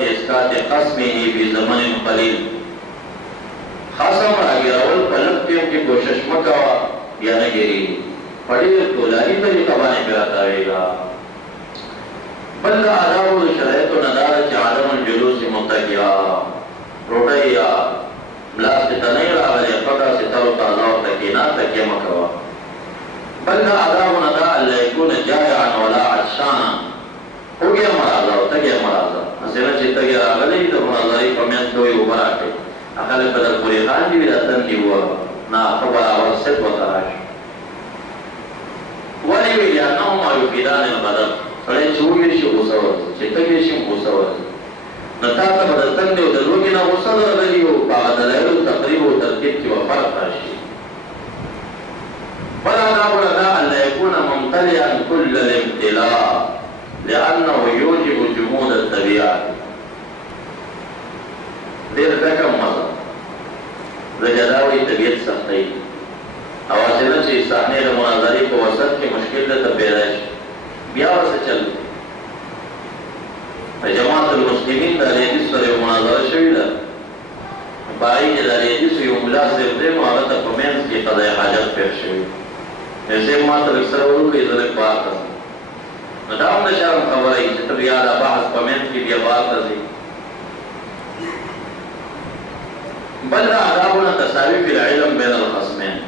ضرورت اسقاط قسمه فی زمن قلیل خصم راگیراول پلکتیوں کی کوشش مکوا یا نگیری پڑی طولانی طریقہ بانے پیراتاوے گا بل آداب شرائط و ندارت عالم الجلوس متقیا روٹیا ملاس تنیر آگلے فقہ ستاو تازاو تکینا تکیہ مکوا بل آداب و ندار اللہ یکون جائعا ولا عطشانا ہو گیا مرازا تگیا مرازا اسینا چی تگیا آگلے تو مرازائی کمیان توی اوپر آکے اخلی بدل پوری خان جی بیداتن دیوا نا خبر آور ست و تراش ولی ویلی انہما یفیدان البدل سڑے چوگیشی غصہ ورزی چتگیشی غصہ ورزی نتاتا بدلتن دیو دلوگی نا غصہ درگلیو باغ دلائل تقریب و ترکیب کی وفرق راشی فلا نقول لا أن يكون ممتلئا كل الامتلاء لأنه يوجب جمود الطبيعة دیر رقم مزا زجداوی طبیعت سختی اواسینا چی صحنی مناظری کو وسط کی مشکل تا پیدایش بیا واسه چل جماعت المسلمین دا لیدیس پر مناظر شوی دا بائی دا لیدیس یو ملا صرف دے محبت پمینس کی قضای حاجت پیش شوی ایسے مات اکثر ورو کی ذلک بات ہے ندام نشارم خبر ہے چطر یادا بحث پمینس کی بیا بات ہے بل آدابنا تساوی فی العلم بین الخصمین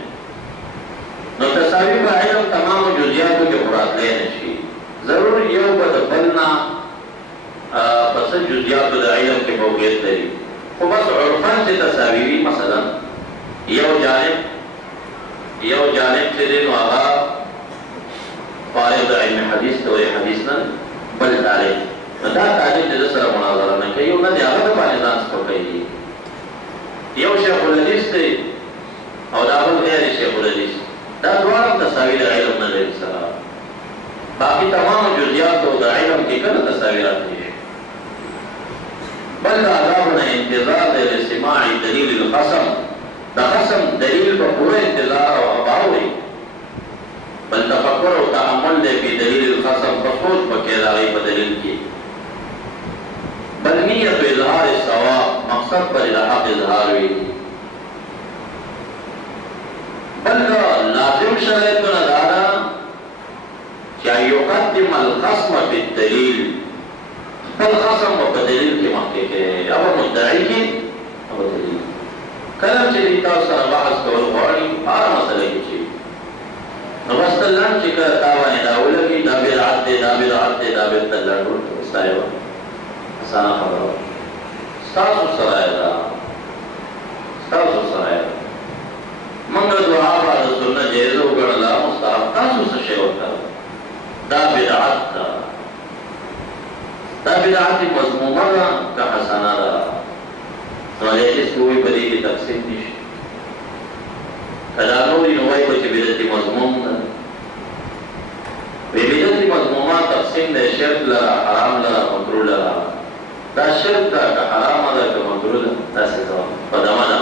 نو تساوی فی العلم تمام جزیاتو کے مراد لینے چی ضرور یو بدبلنا بس جزیاتو دا علم کے موقعیت داری خو بس عرفان سے تساویوی مثلا یو جانب سے دینو آغا فارغ علم حدیث تو حدیث نا بل تعلیم دا تعلیم جدا سر مناظرہ نکی یو نا دی آغا دا بانیزان سکو کئی یو شیخ الحدیث تے او دابل غیر شیخ الحدیث دا دوارم تصاویر علم ندر سرا باقی تمام جزیات و دا علم کی کن تصاویرات دیش بل آدابنا انتظار دے لسماع دلیل القسم دا قسم دلیل پر پورا انتظار و اباوی بل تفکر و تعمل دے پی دلیل القسم فسوچ پکے داغی پا دلیل کی بل نیت اظہار الثواب مقصد پر الحق اظہار ہوئی بل لازم شرط ندارا کیا یقدم القسم بالدلیل فالقسم و بدلیل کی مقصد کے اب مدعی کی اب دلیل کلم چلی تاثر بحث کول خواری آرہ مسئلہ کی چیز نوست اللہ چکر تاوانی داولا کی دابر عدد دابر تلر استائے وقت سانا خبر ستاسو سرائے دا منگا دعا بعد سننا جیزو گرلا مستحب تاسو سشے ہوتا دا بدعات مضمومہ دا کا حسانہ دا نوالی اس کوئی بدی کی تقسیم دیش کدانوری نوائی بچی بدتی مضموم دا بدتی مضمومہ تقسیم دے شرک لرا حرام لرا مکروه لرا دا شرک دا که حرام دا که مکروه دا سزا پدامه دا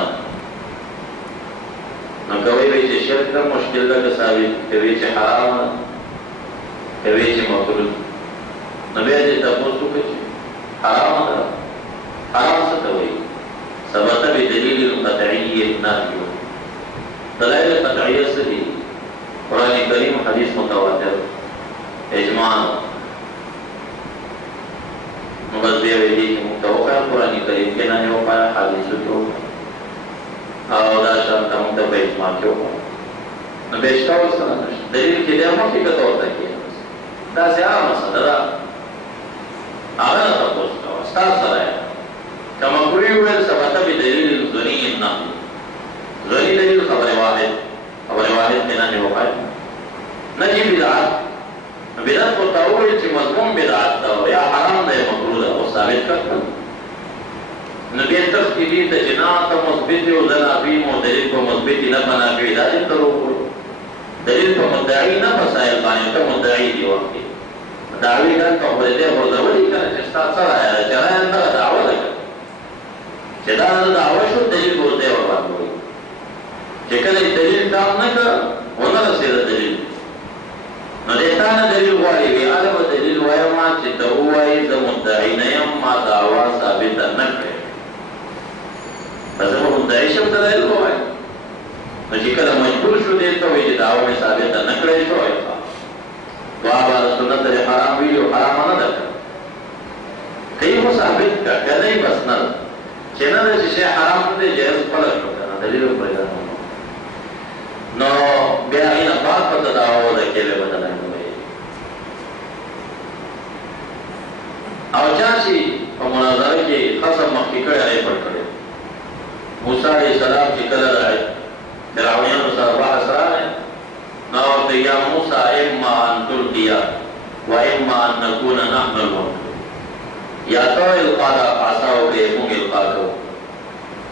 نو کوئی وی چه شرک دا مشکل دا که ثابت کوئی چه حرام دا کوئی چه مکروه نو بیا چه تپوسو که چه حرام دا حرام ستوئی ثبت بدلیل القطعی نحیو دلائل قطعیت سے دی قرآن کریم حدیث متواتر اجماع بس بیا ویلی که متوقع قرآن کریم کے نانے ہو پایا حادثو کیوں او دا شرط مکتب با اجماع کیوں نو بیشتاو سرانش دلیل کی دیا مفکت ہوتا کیا دا سی آرہ مسئلہ دا آغا نا تقوز کوا ستار سرائے کما کوئی ہوئے ثبتا بدلیل ظنی النحو ظنی دلیل خبر واحد کے نانے ہو پایا نجی بدعات بدعات کو تاوری چی مضمون بدعات دا یا حرام دا یا مکروه دا وہ ثابت کرتا نبی تختی تا جناتا مثبتی و ذنافیم و دلیل کو مثبتی نفنا فی دلیل کرو دلیل کو مدعی نفسائل بانی تا مدعی دی وقتی دعوی کن کا خودتے خوردولی کن چستا سر آیا دا چرائے اندر دعوی دا کن چدار دعوی شد دلیل بولتے اور بات ہوئی چکل ایک دلیل کام نکا ہونا رسید دلیل نو دیتانا دلیل غوائی وی آلم دلیل وایما چی تا ہوائی مدعی نه یم ما دعوا ثابته نه کړې بس زه مدعی شم دلایل ووایم نو چې کله مجبور شو دې ته وایي چې دعوا مې ثابته نه کړې شو دعا به سنت د حرام وي او حرام نه ده کئی خو ثابت کا کنه بس نه چې نه ده چې شی حرام دی جایز خپله شو کنه دلیل پیدا نو بیا هغې نه بعد پته دعوا وده کېدلی به دلایل ووایي او چا چې په مناظره کې خصم مخکې کړی هغه یې پټ کړی موسی علیه السلام چې کله د فرعونیانو سره بحث راغی نو ورته یا موسی اما ان تلقیا و اما ان نکون نحن الملقون یا تو القا دا عصا وکړې موږ القا کوو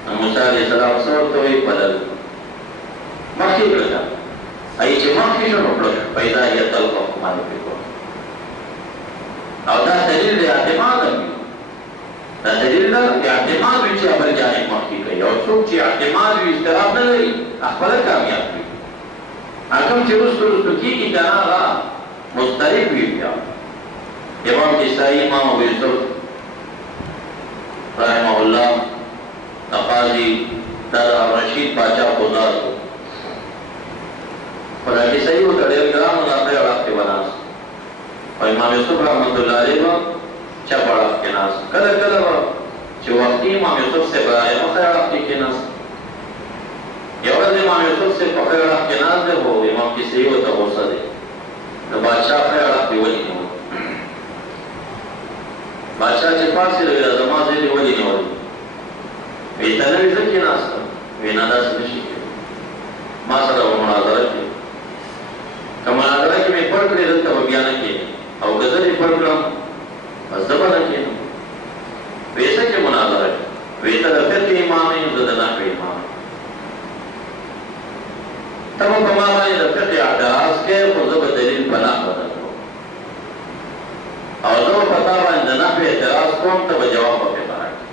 نو موسی علیه السلام څه ورته وایي بدل مخکې کړه ای چې مخکې شو نو کړه پیدا یې تلقف ما یفکون او دا دلیل دی اعتماد دی دا دلیل دی اعتماد وي چې بل جانب مخکې کوي او څوک چې اعتماد وي اضطراب نه لري خپله کامیاب وي حکم چې رسو کېږي که نه هغه مضطرب وي بیا امام کسائی امام ابو یوسف رحمه الله قاضي رشید باچا خودار کو پر کسائی ورته ډېر ګران و دا پرې اړخ کې به ناست او امام یوسف رحمت الله علیه به چپ اړخ کې ناست کله کله به چې وختي امام یوسف صاحب رایې مخې اړخ کې کېناست یو ورځ امام یوسف صاحب په ښی اړخ کې ناست دی خو امام کسائی ورته غوسه دی د بادشاه ښی اړخ دې ولې نیولی بادشاہ چې پاڅېدی زما ځای دې ولې نیولی وایي ته نه وې زه کېناستم وایي نه داسې نه شي کېدی ما سره به مناظره کړې که مناظره کې مې پټ کړې دلته به بیا نه کېږي او که زه دې پټ کړم بس زه به نه کېږم وایي څه کې مناظره کې وایي ته د فقه امام یې زه د نحوې امام ته به په ما باندې د فقه اعتراض کوې خو زه به دلیل په نحوه درکړم او زه په تا باندې د نحوې اعتراض کوم ته به جواب پکې راکړې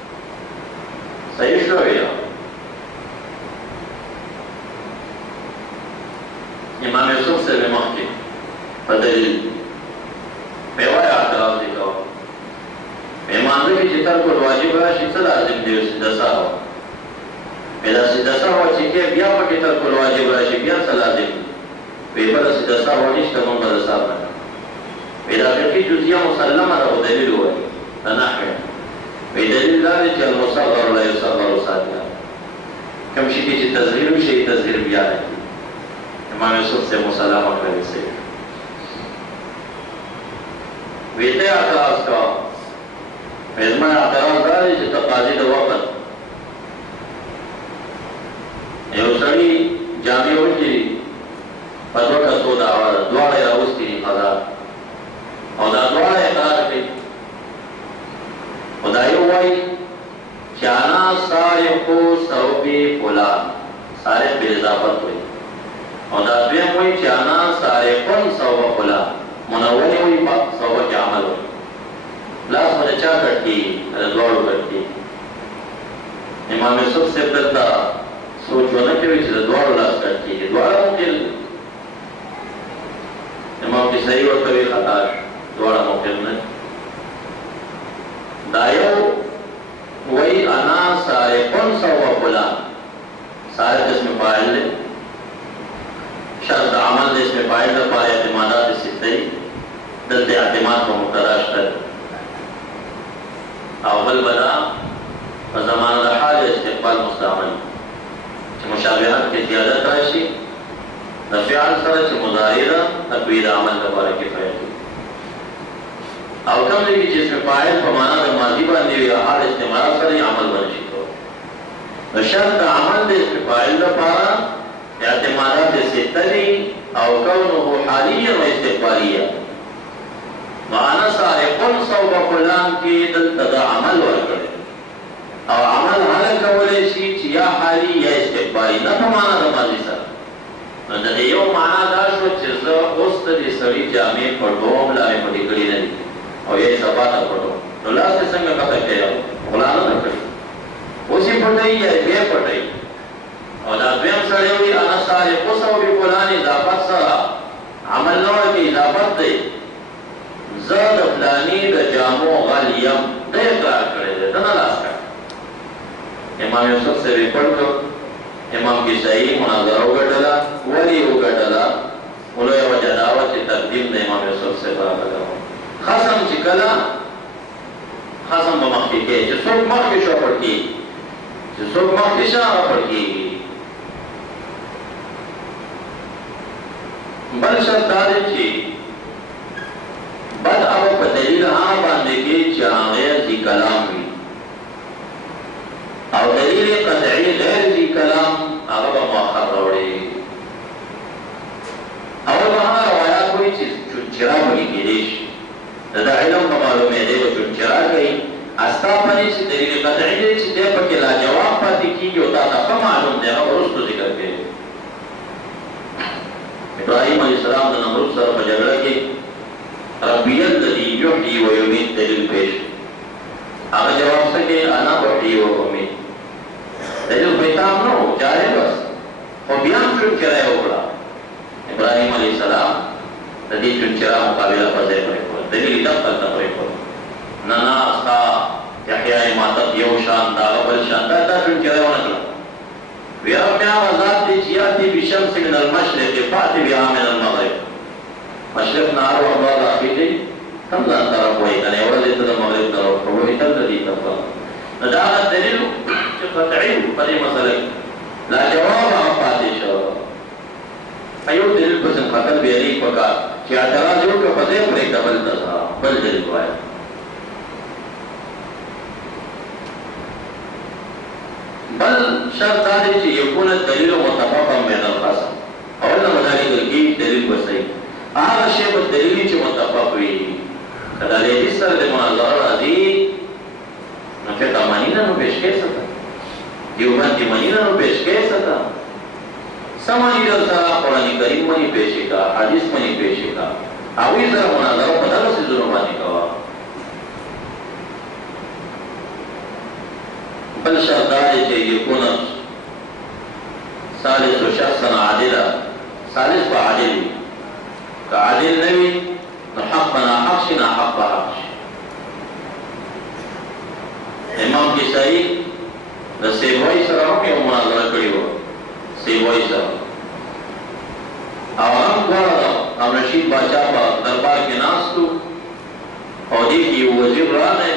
صحیح شو یا امام یوسف صاحب مخکې په دلیل مې وایه اعتراض دې کوه مې مانځه کې چې ترک الواجب راشي څه لازم دی سیده سهو مې دا سیده سهو چې کې بیا پکې ترک الواجب راشي بیا څه لازم دی وایي بله سیده سهو نشته مونږ به د سهو نه وی دا فقهی جزیه مسلمه ده خو دلیل ووایي د نحوې وی دلیل دا دی چې المصغر لا یصغر ثانیه کوم شي کې چې تصغیر وشي تصغیر بیا نه کېږي امام یوسف سے مسلمه کړی سي وی ته اعتراض کوه وی زما اعتراض دا دی چې تقاضي د وخت یو سړي جامې وکړي په دوه کسو دعوا ده دواړه یې راوستي دي ښځه او دا دواړه اقرار کوي خو دا یو وایي چې انا سارقو ثوب فلان سارق بالاضافت وایي او دا دویم وایي چې انا سارقن ثوب فلان منونې وایي ثوبه کې عمل وایي لاس به د چا کټ کېږي د دواړو کټ کېږي امام یوسف صاحب دلته سوچ ونه کوي چې د دواړو لاس کټ کېږي دواړه ممکن امام کسائی ورته وایي خطا دواړه ممکن نه دا یو وایي انا سارقن ثوب فلان سارق اسم فاعل دی شرط عمل د اسم فاعل لپاره اعتمادات سته دي دلته اعتماد په مقتضا شته او بل بدا په زمانه د حال استقبال مستعمل چې مشابهت کې زیادت راشي د فعل سره چې مضارع ده تقوید عمل لپاره کفایه کوي او کوم دی چې اسم فاعل په معنا د ماضي باندې وي حال استعمال سره عمل ورشي نو شرط عمل د اسم فاعل لپاره اعتمادات ستدي او كونه حاليا واستقباليا معنا سارقن ثوب فلان کې دلته عمل ورکړي او عمل هله کولای شي چې یا حالي یا استقبالي نه په معنا د ماضي سره نو د یو معنا دا شو چې زه اوس د دې سړي جامې پټوم لارې پټې کړې نه دي او یې سبا ته پټوم نو لاس څنګه پته کوي غلانه نه کړي اوس یې پټوي یا یې پټوي او دا دویم سړی وي انا سارق ثوب فلان اضافت سره عمل نه ورکړي اضافت دی زاد فلانی د جامو غلیم د اقرار کړی دی د نه لاس کړ امام یوسف سے ریپورټ کړ امام کسائی مناظره وګټله ولی وګټله ولو یو جداوه چې تقدیم د امام یوسف سے راغله خصم چې کله خصم به مخکې کې چې څوک مخکې شو پړ کې چې څوک مخکې شو پړ کې بل شرط دا دی چې بد او په دلیل هغه باندې کې چې هغه ذی کلام وي او دلیل قطعی غیر ذی کلام هغه به مؤخر راوړي او هغه روایات وایي چې چرا وایي کېدی شي دا علم په معلومه دی چې چرا کوي استاپنې چې دلیل قطعی دی چې دې پکې لا جواب پاتې کیږي او دا ته معلوم دی هغه ورسره ذکر کوي ابراهیم علیہ السلام د نمرود سره په جګړه کې ربی الذی یحیی و یمیت دلیل پیش هغه جواب څنګه انا احیی و امیت دلیل پیتام نو جاره بس خو بیا هم چونچرا یې وکړه ابراهیم علیہ السلام د دې چونچرا مقابله په ځای پرېښوده دلیل دقل ته پرېښوده نه نه ستا یحیی ماتب یو شان دا بل شان دا چونچرا یې ونه کړه ويرمع ذات ياتي بشمس من المشرق فاتي بها من المغرب مشرق نهار وضوء اخيدي كم لا ترى کوئی کنه ورته د مغرب طرف په وې تل دي تفا دا دلیل چې قطعي په دې مسله لا جواب پاتې شو ایو دلیل په څنګه خپل بیانې پکا چې اعتراض وکړ په دې پرې قبل تا بل دلیل وایي بل شرط دا دی چې یکون دلیل متفقا بین الخصم اول مدارک کې دلیل وسای هغه شی په دلیل چې متفق وي کله دې سره د مناظره راځي نو چې تمانینا نو پیش کې ستا دیوبند مانینا نو پیش کې ستا سمانی درته قرآن کریم باندې پیش کا حدیث باندې پیش کا او یې سره مناظره په دغه څه ضرور باندې کوا بل شرط دا دی چې یکون ثالث شخصا عادلا ثالث په عادل وي که عادل نه وي نو حق په ناحق شي ناحق په حق شي امام کسائی د سیبوی سره هم یو مناظره کړې وه سیبوی سره او هم دواړه او رشید باچا په دربار کې ناست و او دې کې یو وزیر راغی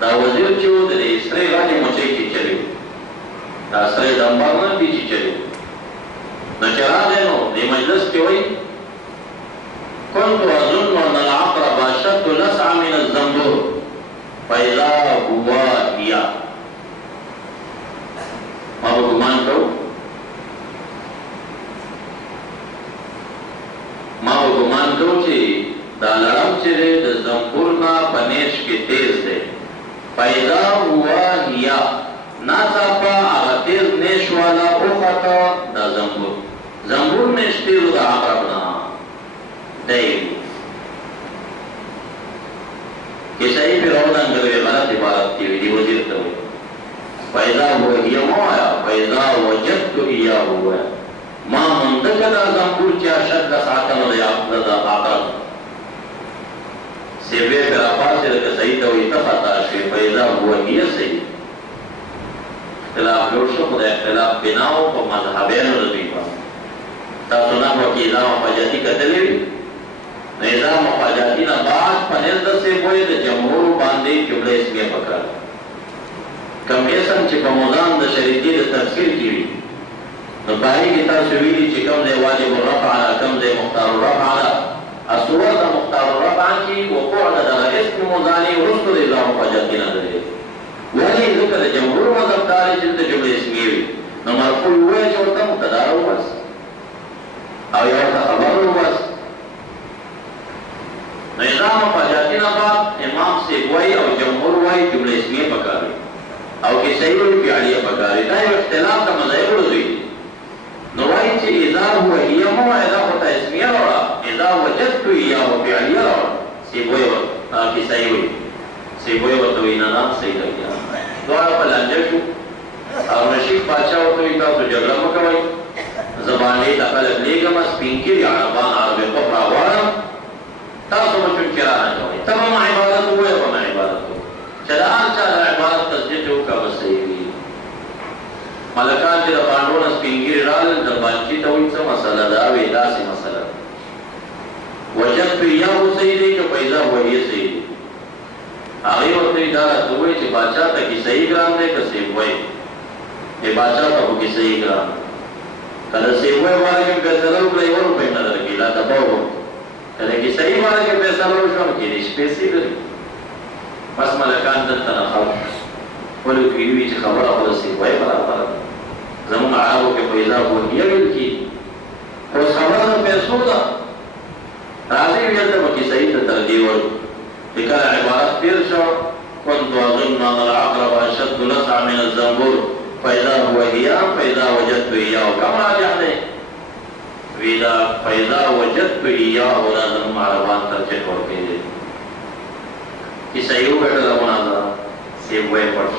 دا وزیر چې و د سرې غاټې مچۍ کې چلی و دا سرې دمبار نه دي چې چلی و نو چې راغی نو دې مجلس کې وایي كنت أظن أن العقرب أشد نسعا من الزنبور فإذا هو هي ما بګمان کوو چې دا لړم چې دی د زنبور نه په نیش کې تیز دی فإذا هو هي ناڅاپه هغه تیز نیش والا وخته دا زنبور نیش تیز د عقرب نه دی کسائی پہ رونا انگلوی غلط عبارت کی ویدی وزیر تو فیضا ہوا ہی موایا فیضا وجدت ایا ہوا ما مندکتا زنبور چیا شد ساکن لیا افضل آقرب سیوے پر آپاس لکا صحیح توی تخطا شوی فیضا ہوا ہی صحیح اختلاف لوشو خود اختلاف بناو پا مذہبین رضوی پا تا سنح وکی ازام فجاتی کتلیوی نظام مفاجاتی نه بعد پنځ د سه وې د جمهور باندې جمله اسمیه پکړه کوم اسم چې په موضوع د شریعت د تفسیر کې وي نو پای کې تاسو ویلي چې کوم دی واجب الرفع علی کوم دی مختار الرفع علی الصور د مختار الرفع کې وقوع د اسم موضوعي ورسره د نظام مفاجاتی نه دی ولی ذکر د جمهور مذهب تعالی چې د جمله اسمیه وي نو مرفوع وایي چې ورته مبتدا وبس او یو خبر وبس نظام مفاجاتی نه بعد امام سے وای او جمهور وای جمله اسمیه پکاري او کې صحیح وی فعلیه پکاري دا یو اختلاف د مذاهب دی نو وای چې اذا هو هي مو اذا هو اسمیه ولا اذا وجدت هي او فعلیه ولا سی وای او کې صحیح وی سی وای او تو نه نام صحیح لګیا دوه په لنجه شو او رشید بادشاہ او تو تاسو جګړه وکوي زبانه د خپل لګم سپینکی عربان عربي په راوړم تاسو بچو کرانا کوي تمام عبادت وې په عبادت چلان چا عبادت تصدیق وکړه وسېږي ملکان چې د باندونه سپینګری رال د باندې ته وایي څه مسله دا وې داسې مسله وجدت یا سیدی که پیدا وایي سیدی هغه ورته دا دوی چې بادشاہ ته کې صحیح ګرام دی که صحیح وایي ای بادشاہ ته کې صحیح ګرام کله صحیح وایي باندې فیصله وکړي ورو په نظر کې لا تباو کله کې صحیح باندې فیصله وشو کې دې پیسې لري بس ملکان دلته نه خاص ولو کېوي چې خبره خو صحیح وایي برابر زموږ عربو کې پیدا وایي ویل کی او خبره پیسو ده راځي ویل ته کې صحیح ته ترجیح ورکړي لکه عبارت تیر شو كنت أظن أن العقرب أشد لسعا من الزنبور فإذا هو إياه فإذا وجدت إياه كما يعني فإذا وجدت إياه لازم عربان ترجع ورکړي چې صحیح وکړه مناظره سیوای پرش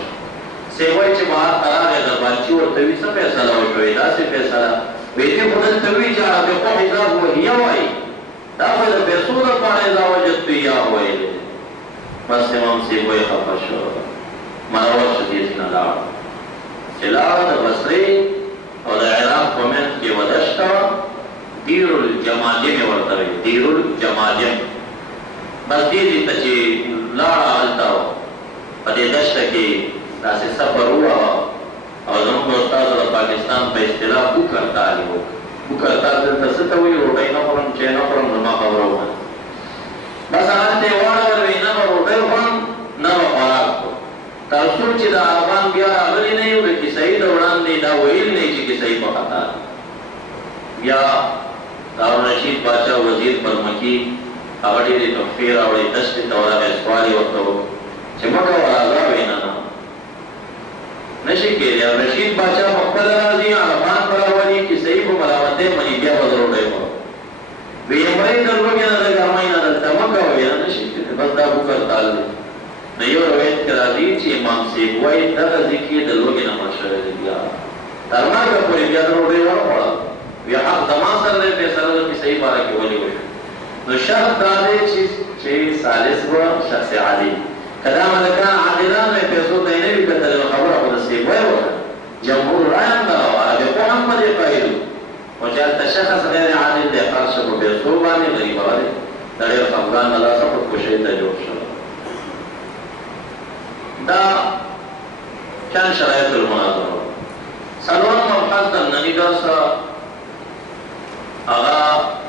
سیوای چې بهر قرار د باندې ورته وي څه فیصله وکړي دا څه فیصله وې دې په دې توي چې عرب په حساب هو هي وای دا په دې پیسو د پاره دا وجدت إياه وای بس امام سیوای خفه شو مرور شدید نه لاړ چې لاړ د بصرې او د عراق په منځ کې ودشته دیر الجماجم ورته وي دیر الجماجم بس دې ته چې لاړ هلته په دې دشته کې داسې سفر ووهه او زموږ استاد د پاکستان په اصطلاح بوکرتال و بوکرتال دلته څه ته وایي روټۍ نه خورم چای نه خورم زما خبره ومنه بس هلته یې واړولوي نه به روټۍ خورم نه به خوراک خورم تر څو چې د عربان بیا راغلي نه you the کیسایي the وړاندې the well نه چې کیسایي په خطا بیا دارالرشید باچا وزیر پرمکی هغه ډېرې تحفې راوړې دشتې ته ورغی سوال یې ورته وکړو چې مه کوه راځه ویې نه نشي کېدی رشید باچا په خپله راځي عربان به راولي کیسایي په ملامتۍ مني بیا به زه روډۍ خورم وی مړی د لوږې نه د ګرمۍ نه دلته مه کوه ویې نشي کېدی بس دا بوکرتال دی د یو روایت کې راځي چې امام صاحب وایي دغه ځای کې د لوږې نه مړ شوی دی بیا تر مرګه پورې بیا د روډۍ ونه خوړه بیا حق زما سره دی فیصله د کیسایي باره کې ولې وشو نو شرط دا دی چې ثالث به شخص عادي که دا ملکان عادلان وی پیسو ته یې نه وي کتلې نو خبره خو د صاحب وایي وکړه جمهور رای هم دغه وه عربي خو هم په دې قایل خو چې هلته شخص غیر عادل دی خرڅ شه په پیسو باندې غریب هغه دی د ډېر خفګان له لاسه خودکشۍ ته جوړ شو دا كان شرائط المناظرة سلوان مبحث النبي درس أغا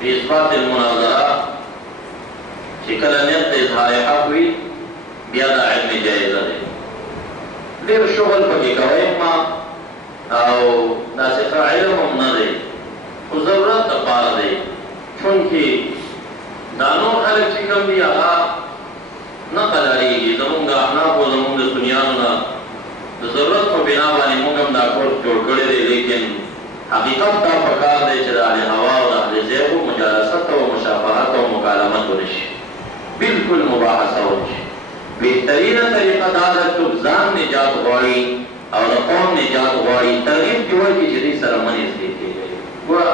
في إثبات المناظرة شكل نيت إظهار حقوي بيادا علم جائزة دير شغل پکی کوئی ما او ناسخ علم هم ندی و ضرورت پار دی چونکہ دانور خلق چکم دی آغا نقل علیگی زمونږ احناف و زمونږ سنیانو نه د ضرورت په بنا باندې موږ هم دا کورس جوړ کړی دی لیکن حقیقت دا پکار دی چې د اهل هوا او د اهل ذوق مجالست او مشافهت او مکالمت ونشي بالکل مباحثه ونشي بهترینه طریقه دا ده چې ځان نجات غواړي او د قوم نجات غواړي ترغیب دې ورکړي چې دې سره منې زده کېږي ګوره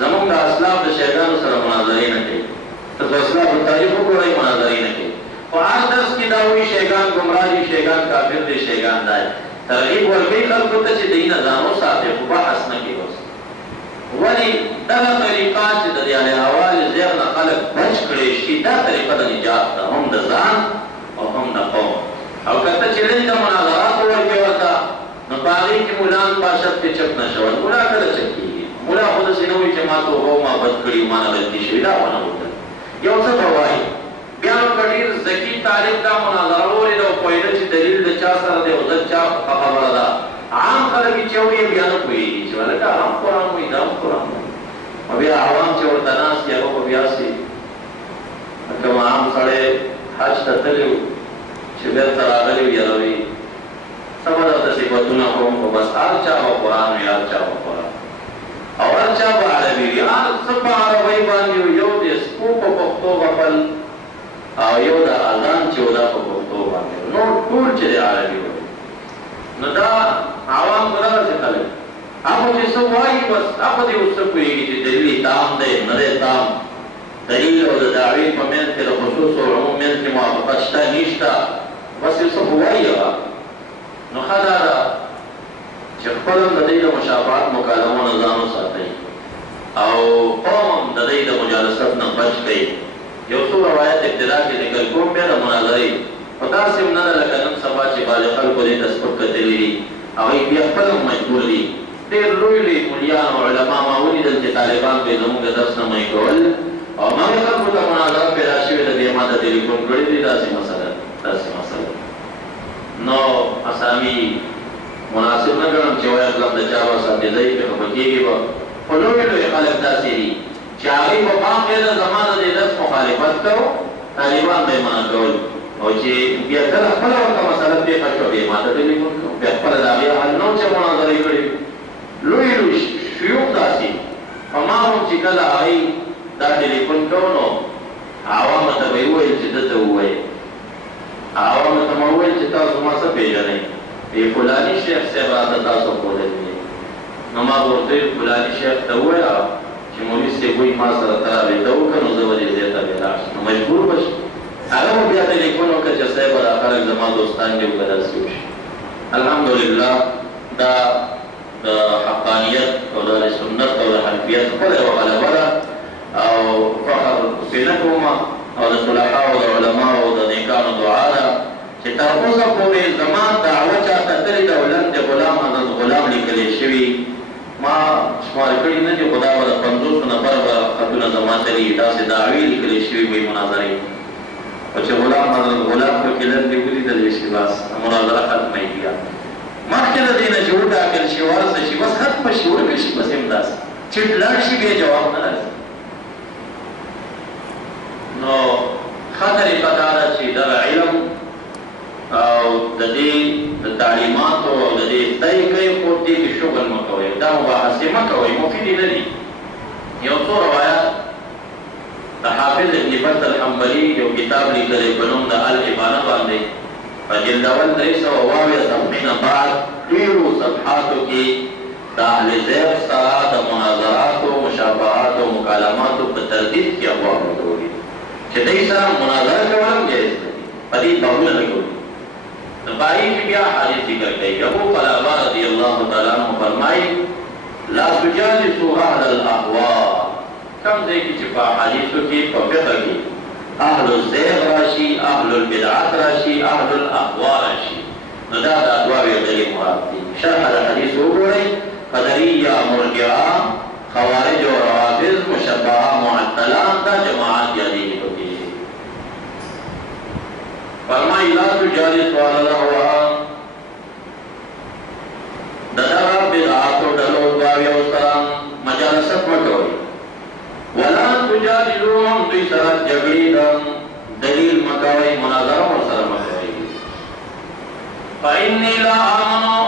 زمونږ د اسلاف د شیګانو سره مناظرې نه کوي تاسو اسلاف تاریخ وګورئ مناظرې نه کوي خو هر درس کې دا وایي شیګان ګمراه دي شیګان کافر دي شیګان دی ترغیب ورکوي خلکو ته چې دوی نه ځان وساتي خو بحث نه کوي اوس ولې دغه طریقه چې د اهل هوا له ذهن نه خلک بچ کړی شي دا طریقه د نجات ده هم د ځان او هم د قوم او که ته چې دلته مناظرات ورکوې ورته نو په هغې کې ملان باشد کې چپ نه شول ملا کله چپ کېږي ملا خو داسې نه وایي چې ما توبه ما بد کړي ما نه غلطي شوي دا خو نه وکړل یو څه به وایي بیا نو که ډېر ذکي طالب دا مناظره واورېده او پوهېده چې دلیل د چا سره دی او د چا په خبره ده عام خلک چې وایي بیا نه پوهېږي چې هلکه هم قرآن وایي دا هم قرآن وایي او بیا عوام چې ورته ناست دي هغه به بیا سي کوم عام سړی حج ته تللی و چې بېرته راغلی و یاروي څه به درته صفتونه کوم خو بس هر چا به قرآن وي هر چا به قرآن او هر چا به عربي وي هر څه په عربۍ باندې یو د سپو په پښتو غفل او یو د اذان چې و دا په پښتو باندې نور ټول چې د عربي وایي نو دا عوام خو دغسې خلک هغه چې څه وایي بس هغه دې اوس څه پوهېږي چې دلیل یې تام دی نه دی تام دلیل او د دعوی په منځ کې د خصوص او عموم منځ کې موافقت شته نشته بس یو څه ووایي نو ښه دا ده چې خپل هم د دې د مشابهت مکالمو نه ځان وساتئ او قوم هم د دې د مجالست نه بچ کړئ یو څو روایت ابتدا کې ذکر کوم بیا د مناظرې خو داسې هم نه ده لکه نن سبا چې بعضې خلکو دې ته سپک کتلي دي هغوی بیا خپل هم مجبور دي ډېر لوی لوی ملیان او علما ما ولیدل چې طالبان به یې زموږ د درس نه منع کول او هماغې خلکو ته مناظره پیدا شوې ده بیا ما ته ټلیفون کړی دی داسې مسله نو اسامي مناسب نه ګڼم چې وایي اقلم د چا به ساتېځئ پرې خفه کېږي به خو لوی لوی خلک داسې دي چې هغوی په پام کې ده زما د دې درس مخالفت کوو طالبان به یې منع کول او چې بیا کله خپله ورته مسله پېښه شوه بیا ما ته ټلیفون کوم بیا خپله د هغې حل نه چې مناظرې کړې لوی لوی شیوخ داسې په ما هم چې کله هغوی دا ټلیفون کوو نو عوامو ته به یې وویل چې ده ته ووایې عوامو ته مې وویل چې تاسو ما څه پېژنئ فلاني شیخ صاحب راته تاسو ښودلی دی نو ما به ورته ویل فلاني شیخ ته ووایه چې مولوي صاحب وایي ما سره ته رابطه وکړه نو زه به دې ځای ته بیا لاړ شم نو مجبور به شي هغه به بیا ټلیفون وکړه چې صاحب دا خلک زما دوستان دي او که داسې وشي الحمدلله دا د حقانیت او د سنت او د حنفیت خپله یوه غلبه ده او فخر پرې نه کوم او د صلحاو د علماو د نیکانو دعا ده چې تر اوسه پورې زما دعوه چا کتلې ده ولند غلام حضرت غلام لیکلی شوي ما شمار کړي نه دي خو دا به د 50 نفر به خطونه زما ته دي داسې دعوې لیکلی شوي وي مناظرې او چې غلام حضرت غلام پکې لندې ولیدلی شي بس مناظره ختمه یې بیا مخکې د دې نه چې وټاکل شي ورسه شي بس ختمه شي ورکړه شي بس همداسې چې لاړ شي بیا جواب نه راځي نو ښه طریقه دا ده چې دغه علم او د دې د تعلیماتو او د دې ځای کوي خو دې کې شغل مه کوئ دا مباحثې مه کوئ مفیدې نه دي یو څو روایات د حافظ ابن بط الحنبلي یو کتاب لیکلی په نوم د الابانه باندې په جلد اول 322 صفحې نه بعد ډېرو صفحاتو کې د اهل ذوق سره د مناظراتو مشابهاتو مکالماتو په ترتیب کې ابواب لګولي چې دوی سره مناظره کول هم جایز دی په دې بابونه لګولي نو په هغې کې بیا حدیث ذکر کوي ابو قلابه رضی الله تعالی عنه فرمایي لا تجالسوا اهل الاهواء کم ځای کې چې په حدیثو کې په فقه کې اهل الزیغ راشي اهل البدعات راشي اهل الاهوا راشي نو دا د ادواوې ډلې مراد دي شرح د حدیث وګورئ قدریه مرجعه خوارج او روافض مشبهه معطلان دا جماعات یادېږي پکې فرمایي لا تجالسوا اهل الاهواء د دغه بدعاتو ډلو ادواویو سره مجالست مه کوئ ولا تجادلوهم دوی سره جګړې ده دلیل مه کوئ مناظره ورسره مه کوئ فإني لا آمن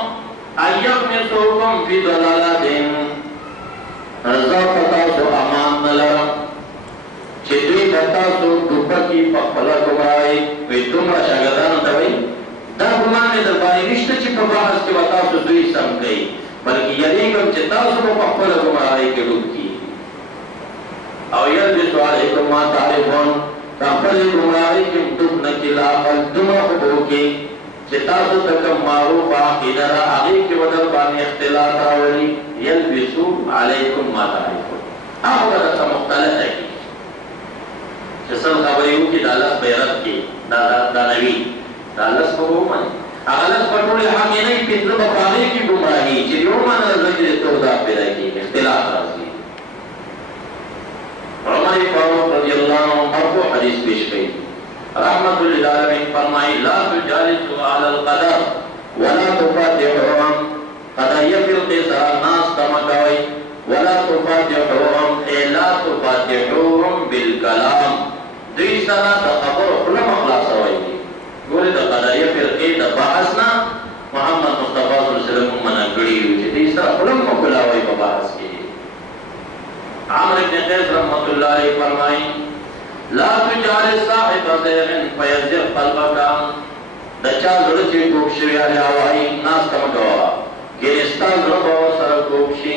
أن يغمسوكم في ضلالة زه په تاسو امان نه لرم چې دوی په تاسو ټوپکي په خپله ګمراهۍ وایي دومره شاګردانو ته وایي دا ګمان مې در باندې نشته چې په بحث کې به تاسو دوی سم کوئ بلکې یریږم چې تاسو به په خپله ګمراهۍ کې ډوب کړي او یلبسو علیکم ما تعرفون په خپلې ګمراهۍ کې ډوب نه کړي لا بل دومره خو به وکړي چې تاسو ته کوم معروفه عقیده ده هغې کې به در باندې اختلاف راولي یلبسو علیکم ما تعرفون هغه به درته مختلفه کړي چې سل خبرې وکړي دا لس به یې رد کړي دا نوي دا لس به ومني هغه لس به ټولې حقې نه وي پنځه به په هغې کې ګمراهي چې یو منله زکې د تودا پیدا کېږي اختلاف راځي عمر فاروق رضی اللہ عنہ مرفوع حدیث پیش گئی رحمت للعالمین فرمائی لا تجالسوا اهل القدر ولا تفاتحوهم قضیه فرقه سره ناس تمکوئ ولا تفاتحوهم ای لا تفاتحوهم بالکلام دوی سره د خبرو خوله مه خلاصوئ ګورې د قضیه فرقې د بحث نه محمد مصطفی صلی الله علیه وسلم منع کړي وو چې دوی سره خوله مه کولاوئ په بحث کې عمرو بن قیس رحمت اللہ علیہ فرمائی لا تجالس صاحب زیغ فیزغ قلبک د چا زړه چې کوږ شوی هغې هوایي ناسته مه کوه ګینې ستا زړه به ورسره کوږ شي